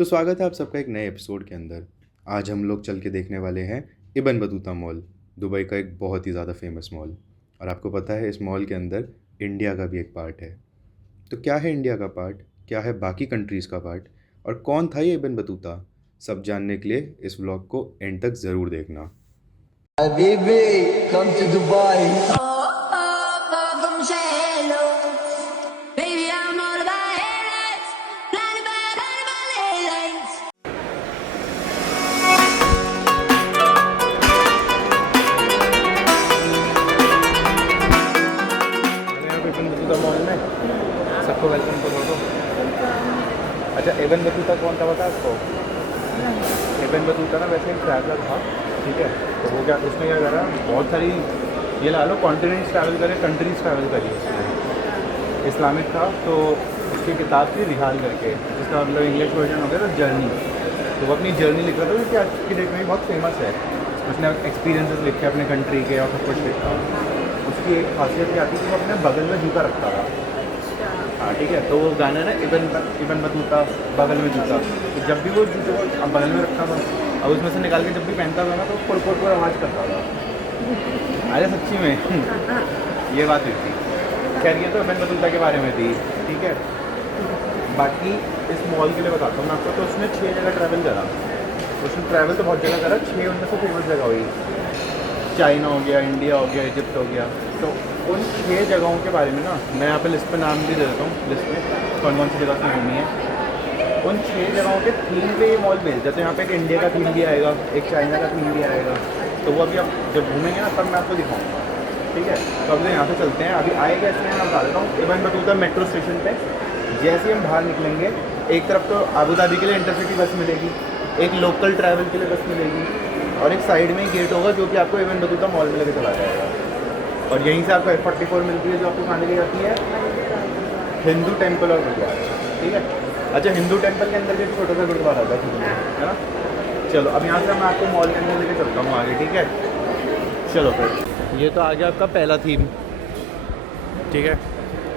तो स्वागत है आप सबका एक नए एपिसोड के अंदर। आज हम लोग चल के देखने वाले हैं इब्न बतूता मॉल, दुबई का एक बहुत ही ज़्यादा फेमस मॉल। और आपको पता है इस मॉल के अंदर इंडिया का भी एक पार्ट है। तो क्या है इंडिया का पार्ट, क्या है बाकी कंट्रीज़ का पार्ट, और कौन था ये इब्न बतूता, सब जानने के लिए इस व्लॉग को एंड तक ज़रूर देखना। Habibi, come to Dubai. Mall में सबको वेलकम तो बोलो। अच्छा, इब्न बतूता कौन था पता है आपको? इब्न बतूता ना वैसे एक ट्रैवलर था, ठीक है। तो वो क्या, उसने क्या करा, बहुत सारी ये ला लो कॉन्टिनेंट्स ट्रैवल करे, कंट्रीज़ ट्रैवल करी उसने। इस्लामिक था, तो उसकी किताब थी रिहाल करके, जिसका मतलब इंग्लिश वर्जन हो गया तो जर्नी। तो वो अपनी जर्नी लिख रहा था, क्योंकि आज की डेट में बहुत फेमस है। उसने एक्सपीरियंसेस लिखे अपने कंट्री के और सब कुछ लिखा। उसकी एक खासियत क्या थी कि वो अपने बगल में जूता रखता था। हाँ ठीक है, तो वो गाना ना इब्न बतूता बगल में जूता, तो जब भी वो जूते को बगल में रखता था और उसमें से निकाल के जब भी पहनता था ना तो कोट कोट पर आवाज़ करता था। अरे सच्ची में ये बात हुई थी। खैर ये तो इब्न बतूता के बारे में थी, ठीक है। बाकी इस मॉल के लिए बताता हूँ मैं आपको। तो उसने 6 जगह ट्रैवल करा। उसने ट्रैवल तो बहुत जगह करा, 6 उनमें से फेमस जगह हुई। चाइना हो गया, इंडिया हो गया, इजिप्ट हो गया। तो उन 6 जगहों के बारे में ना मैं यहाँ पे लिस्ट पे नाम भी दे देता हूँ, लिस्ट में कौन कौन सी जगह से घूमी है। उन 6 जगहों के थीम पे ये मॉल भेज देते हैं। यहाँ पे एक इंडिया का थीम भी आएगा, एक चाइना का थीम भी आएगा। तो वो अभी आप जब घूमेंगे ना तब मैं आपको दिखाऊँगा, ठीक है। तो अभी यहाँ से चलते हैं, अभी आएगा इसमें मैं बता देता हूँ। इब्न बतूता मेट्रो स्टेशन पर जैसे ही हम बाहर निकलेंगे, एक तरफ तो आबू धाबी के लिए इंटरसिटी बस मिलेगी, एक लोकल ट्रैवल के लिए बस मिलेगी, और एक साइड में ही गेट होगा जो कि आपको इब्न बतूता मॉल में लेके चला जाएगा। और यहीं से आपको F44 मिलती है जो आपको खाने की जाती है हिंदू टेम्पल और गुरुद्वारा, ठीक है। अच्छा, हिंदू टेम्पल के अंदर भी छोटा सा गुरुद्वारा था, है ना। चलो अब यहाँ से मैं आपको मॉल के अंदर लेके चलता हूँ आगे, ठीक है। चलो फिर ये तो आ गया आपका पहला थीम, ठीक है।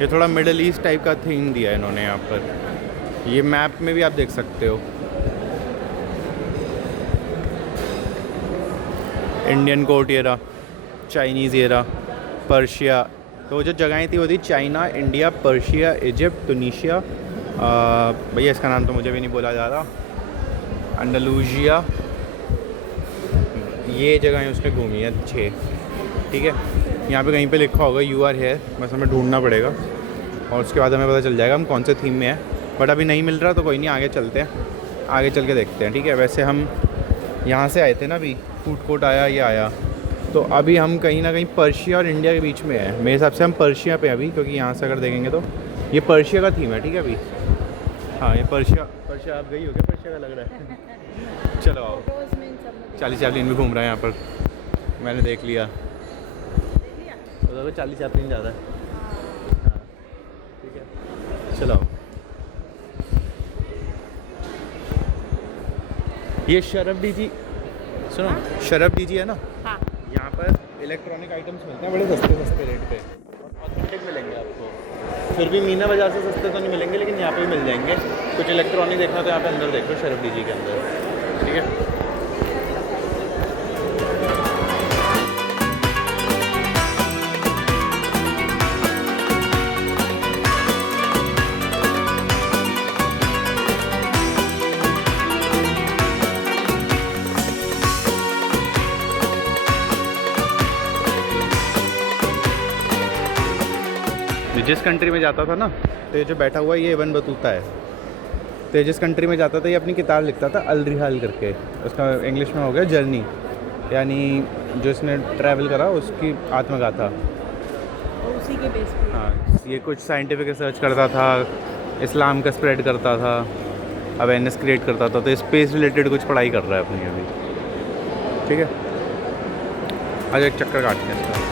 ये थोड़ा मिडल ईस्ट टाइप का थीम दिया है इन्होंने यहाँ पर। ये मैप में भी आप देख सकते हो, Indian court era, Chinese era, Persia. तो वो जो जगहें थी वो थी चाइना, इंडिया, पर्शिया, इजिप्ट, टूनीशिया, भैया इसका नाम तो मुझे भी नहीं बोला जा रहा, अंडलूसिया। ये जगहें उसने घूमी है 6, ठीक है। यहाँ पे कहीं पे लिखा होगा यू आर हेयर, बस हमें ढूंढना पड़ेगा और उसके बाद हमें पता चल जाएगा हम कौन से थीम में हैं। बट अभी नहीं मिल रहा तो कोई नहीं, आगे चलते हैं, आगे चल के देखते हैं, ठीक है। वैसे हम यहाँ से आए थे ना, अभी फूड कोर्ट आया, ये आया। तो अभी हम कहीं ना कहीं पर्शिया और इंडिया के बीच में है मेरे हिसाब से। हम पर्शिया पे अभी, क्योंकि यहाँ से अगर देखेंगे तो ये पर्शिया का थीम है, ठीक है अभी। हाँ ये पर्शिया आप गई हो क्या? पर्शिया का लग रहा है। चलो आओ, चार्ली चैपलिन भी घूम रहा है यहाँ पर, मैंने देख लिया। तो चार्ली चैपलिन ज़्यादा है, हाँ ठीक है। चलो ये शरफ डीजी, सुनो शरफ डीजी है ना, हाँ। यहाँ पर इलेक्ट्रॉनिक आइटम्स मिलते हैं बड़े सस्ते सस्ते रेट पे, और ऑथेंटिक मिलेंगे आपको। फिर भी मीना बाज़ार से सस्ते तो नहीं मिलेंगे, लेकिन यहाँ पे भी मिल जाएंगे। कुछ इलेक्ट्रॉनिक देखना तो यहाँ पे अंदर देखो, शरफ डीजी के अंदर, ठीक है। जिस कंट्री में जाता था ना, तो ये जो बैठा हुआ है ये इब्न बतूता है। तो ये जिस कंट्री में जाता था ये अपनी किताब लिखता था अल रिहाल करके, उसका इंग्लिश में हो गया जर्नी, यानी जो इसने ट्रैवल करा उसकी आत्मगाथा। उसी के बेस पे। हाँ, ये कुछ साइंटिफिक रिसर्च करता था, इस्लाम का स्प्रेड करता था, अवेयरनेस क्रिएट करता था। तो स्पेस रिलेटेड कुछ पढ़ाई कर रहा है अपनी अभी, ठीक है। आज एक चक्कर काटते हैं इसका।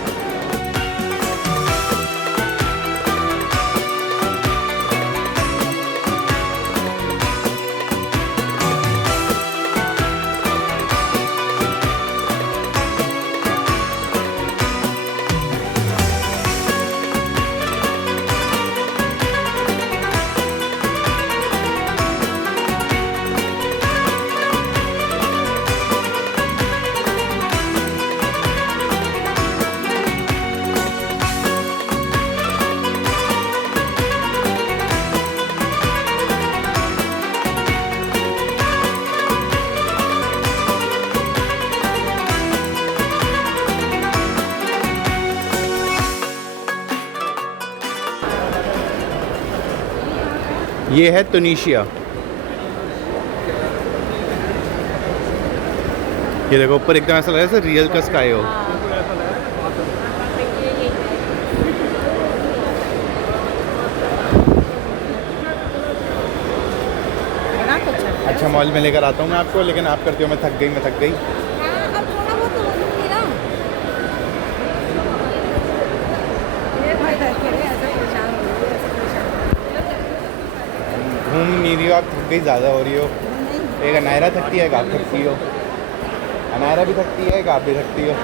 ये है तुनीशिया। ये देखो ऊपर एकदम ऐसा लग रहा है जैसे रियल का स्काई हो। अच्छा मॉल में लेकर आता हूँ मैं आपको, लेकिन आप करती हो मैं थक गई, मैं थक गई। घूम नहीं रही हो आप, थक गई, ज़्यादा हो रही हो। एक अनायरा थकती है, एक आप थकती हो। अनायरा भी थकती है, एक आप भी थकती हो।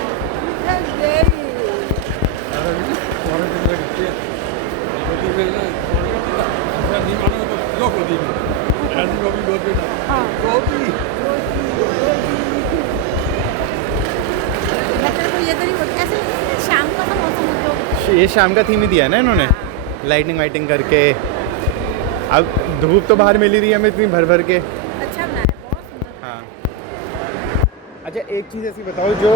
शाम का तो मौसम ये शाम का थीम ही दिया है ना इन्होंने, लाइटिंग वाइटिंग करके। अब धूप तो बाहर मिल ही रही है हमें इतनी भर भर के। अच्छा बनाया, बहुत सुंदर। हाँ। अच्छा एक चीज़ ऐसी बताओ, जो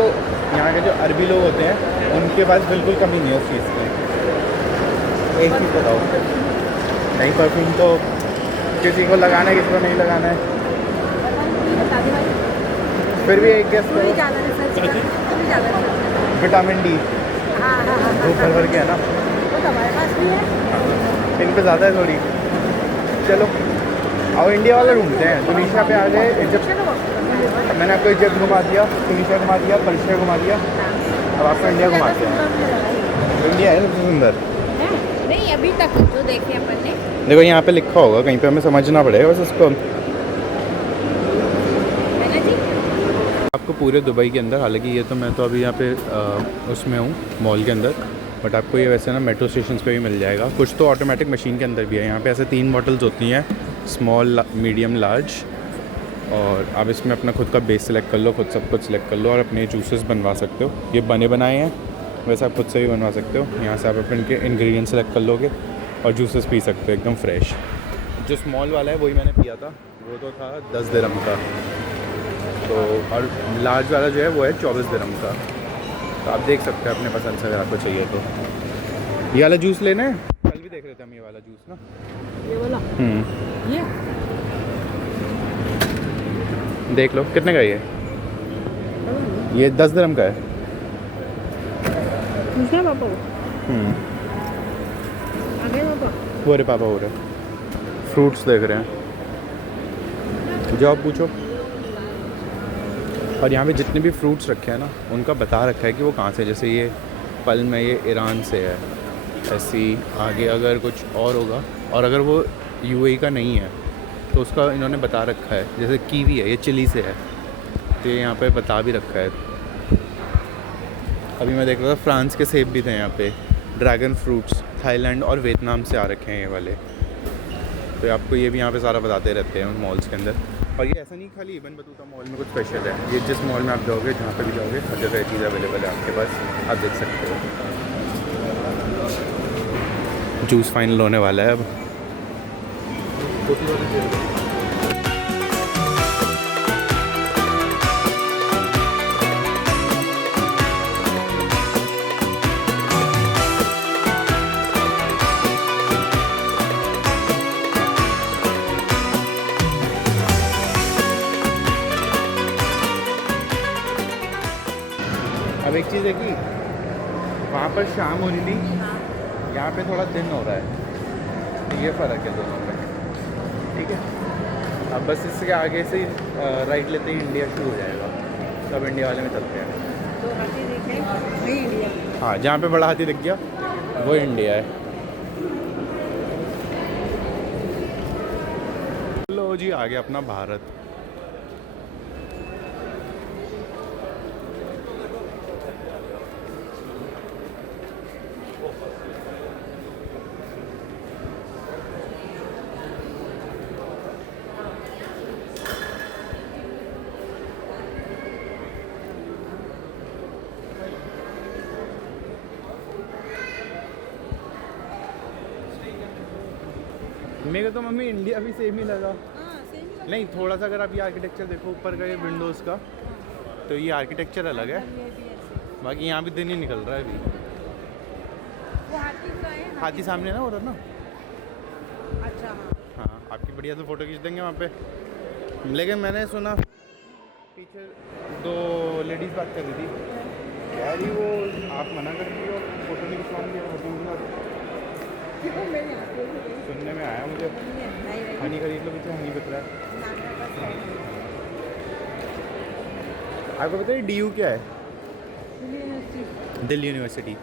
यहाँ के जो अरबी लोग होते हैं उनके पास बिल्कुल कमी नहीं है उस चीज़ की। एक चीज़ बताओ, नहीं परफ्यूम तो किसी को लगाना है, किसी को नहीं लगाना है, बता दे भाई, फिर भी एक गेस तू ही करो। ज़्यादा रिसर्च कर, तू ही ज़्यादा रिसर्च कर। विटामिन डी, हाँ हाँ हाँ धूप भर भर के है ना, वो तो हमारे पास भी है। इन पे ज़्यादा है थोड़ी। चलो आओ इंडिया वाला ढूंढते हैं। तुनीशिया पे आ गए, इजिप्ट, चलो मैंने आपको इजिप्ट घुमा दिया, तुनीशिया घुमा दिया, पर्शिया घुमा दिया, अब आपको इंडिया घुमाते हैं। इंडिया है सबसे सुंदर। नहीं अभी तक जो देखे अपन ने। देखो यहाँ पे लिखा होगा कहीं पे, हमें समझना पड़ेगा बस उसको। है ना जी? आपको पूरे दुबई के अंदर, हालांकि ये तो मैं तो अभी यहाँ पे उसमें हूँ मॉल के अंदर, बट आपको ये वैसे ना मेट्रो स्टेशन पे भी मिल जाएगा। कुछ तो ऑटोमेटिक मशीन के अंदर भी है। यहाँ पे ऐसे 3 बॉटल्स होती हैं, स्मॉल, मीडियम, लार्ज, और आप इसमें अपना खुद का बेस सेलेक्ट कर लो, खुद सब कुछ सेलेक्ट कर लो और अपने जूसेस बनवा सकते हो। ये बने बनाए हैं, वैसे आप खुद से भी बनवा सकते हो। यहाँ से आप अपने इनके इंग्रेडिएंट्स सेलेक्ट कर लोगे और जूसेस पी सकते हो एकदम फ्रेश। जो स्मॉल वाला है वही मैंने पिया था, वो तो था 10 दिरहम का, तो और लार्ज वाला जो है वो है 24 दिरहम का। तो आप देख सकते हैं अपने पसंद से अगर आपको चाहिए तो। ये वाला जूस लेना है, कल भी देख रहे थे हम ये वाला जूस ना। ये बोला ये देख लो कितने का ये 10 दिरहम का है। पूछना पापा को। आगे पापा वो रहे पापा, हो रहे फ्रूट्स देख रहे हैं, जो आप पूछो। और यहाँ पे जितने भी फ्रूट्स रखे हैं ना, उनका बता रखा है कि वो कहाँ से, जैसे ये पल्म है, ये ईरान से है। ऐसी आगे अगर कुछ और होगा, और अगर वो यूएई का नहीं है तो उसका इन्होंने बता रखा है। जैसे कीवी है, ये चिली से है, तो ये यहाँ पे बता भी रखा है। अभी मैं देख रहा था फ्रांस के सेब भी थे यहाँ पे, ड्रैगन फ्रूट्स थाईलैंड और वियतनाम से आ रखे हैं ये वाले। तो आपको ये भी यहाँ पे सारा बताते रहते हैं मॉल्स के अंदर। और ये ऐसा नहीं खाली इबन बतूता मॉल में कुछ स्पेशल है, ये जिस मॉल में आप जाओगे, जहाँ पे भी जाओगे, हर जगह चीज़ अवेलेबल है आपके पास, आप देख सकते हो। जूस फाइनल होने वाला है अब। अब एक चीज़ है कि वहाँ पर शाम हो रही थी, यहाँ पे थोड़ा दिन हो रहा है, तो ये फ़र्क है दोनों में। ठीक है, अब बस इसके आगे से राइट लेते ही इंडिया शुरू हो जाएगा, तब इंडिया वाले में चलते हैं। तो हाथी देखे वही इंडिया। हाँ, जहाँ पे बड़ा हाथी दिख गया वो इंडिया है। लो जी, आ गया अपना भारत। मेरे को तो मम्मी इंडिया भी सेम ही लगा। नहीं, थोड़ा सा अगर आप ये आर्किटेक्चर देखो ऊपर का, ये विंडोज़ का, तो ये आर्किटेक्चर अलग है। बाकी यहाँ भी दिन ही निकल रहा है अभी। वो हाथी का है। हाथी सामने ना उधर ना। अच्छा हाँ, आपकी बढ़िया से फ़ोटो खींच देंगे वहाँ पे। लेकिन मैंने सुना पीछे 2 लेडीज़ बात कर रही थी, कह रही वो आप मना कर दी हो, फ़ोटो नहीं खिंचवाएंगे, फ़ोटो क्यों मेरे यहाँ पे भी सुनने में आया मुझे। नहीं रही हनी खरीद लो, पीछे हनी बिक रहा है। नाना का फ्रेंड आपको पता है DU क्या है? University Delhi university.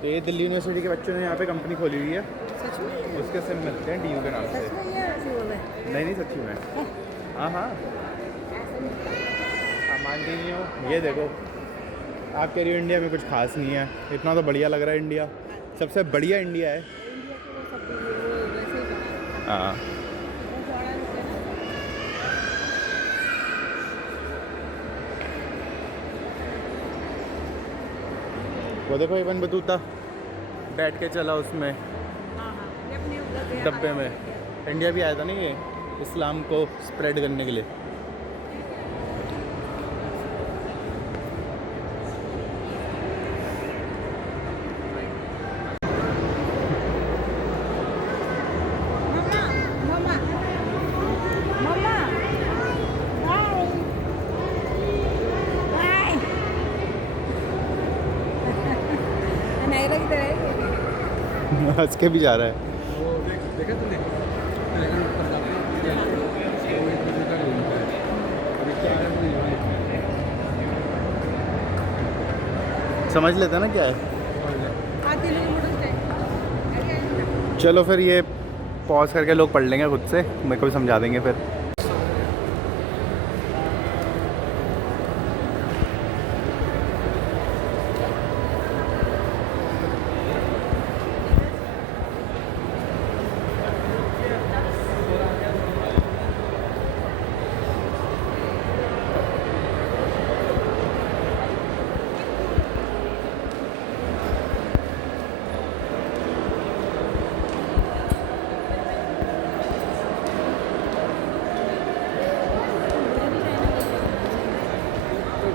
तो ये दिल्ली यूनिवर्सिटी के बच्चों ने यहाँ पे कंपनी खोली हुई है, सच में उसके सिम मिलते हैं DU के नाम से। सच में ये ऐसे बोल रहे हैं नहीं सच्ची में। हाँ हाँ, ऐसे नहीं आप मानती नहीं हो। ये देखो, आप कह रही हो इंडिया में कुछ खास नहीं है, इतना तो बढ़िया लग रहा है इंडिया, सबसे बढ़िया इंडिया है। इंडिया के वो सब वो वैसे ही बना हाँ, वो बड़ा होता है ना वो देखो इबन बतूता बैठ के चला उसमें हाँ हाँ ये अपने उधर गया डब्बे में। इंडिया भी आया था ना ये इस्लाम को स्प्रेड करने के लिए। मम्मा मम्मा मम्मा हाय हाय नहीं लगता है हंस के भी जा रहा है। देखा तूने ऊपर जाते समझ लेते हैं ना क्या है। आते नहीं मुड़ते चलो फिर ये पॉज करके लोग पढ़ लेंगे खुद से, मेरे को भी समझा देंगे फिर।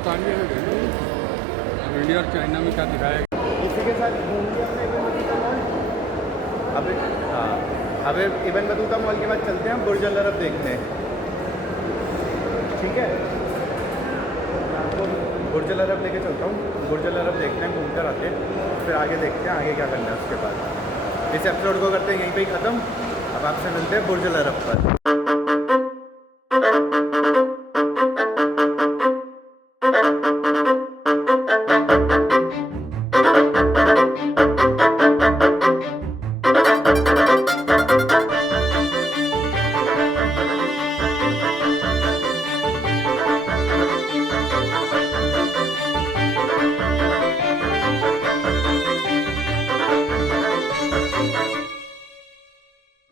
अब इंडिया और चाइना में क्या दिखाया इसी के साथ घूम लिया हमने इबन बतूता मॉल। अब हाँ, अब इबन बतूता मॉल के बाद चलते हैं बुर्ज अल अरब देखने। ठीक है, मैं आपको बुर्ज अल अरब लेके चलता हूँ। बुर्ज अल अरब देखते हैं, घूम कर आते हैं, फिर आगे देखते हैं आगे क्या करना है उसके बाद। इस एपिसोड को करते हैं यहीं पे ही ख़त्म। अब आपसे मिलते हैं बुर्ज अल अरब पर।